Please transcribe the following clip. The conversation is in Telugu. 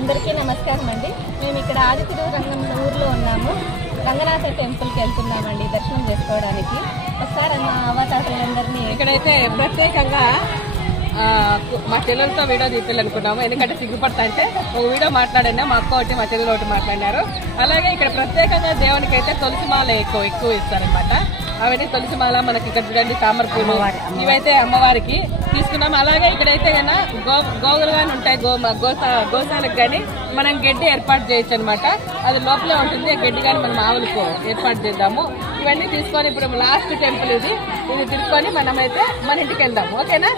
అందరికీ నమస్కారం అండి. మేము ఇక్కడ ఆదితిరు రంగం ఊర్లో ఉన్నాము. రంగనాథ టెంపుల్కి వెళ్తున్నామండి దర్శనం చేసుకోవడానికి. ఒకసారి మా అవతారులందరినీ ఇక్కడైతే ప్రత్యేకంగా మా చెల్లెలతో వీడియో తీయాలనుకున్నాము. ఎందుకంటే సిగ్గుపడతా అంటే ఒక వీడియో మాట్లాడినా మా అక్క ఒకటి మా చెల్లెలు ఒకటి మాట్లాడినారు. అలాగే ఇక్కడ ప్రత్యేకంగా దేవునికి అయితే తులసిమాల ఎక్కువ ఇస్తారనమాట. అవన్నీ తులసిమాల మనకి ఇక్కడ చూడండి తామర పూలు ఇవైతే అమ్మవారికి తీసుకున్నాము. అలాగే ఇక్కడైతే కన్నా గోగులు కానీ ఉంటాయి, గోశాలకు కానీ మనం గడ్డి ఏర్పాటు చేయొచ్చు అనమాట. అది లోపలే ఉంటుంది. గడ్డి కానీ మనం ఆవులకు ఏర్పాటు చేద్దాము. ఇవన్నీ తీసుకొని ఇప్పుడు లాస్ట్ టెంపుల్ ఇది తిరుక్కొని మనమైతే మన ఇంటికి వెళ్దాము. ఓకేనా?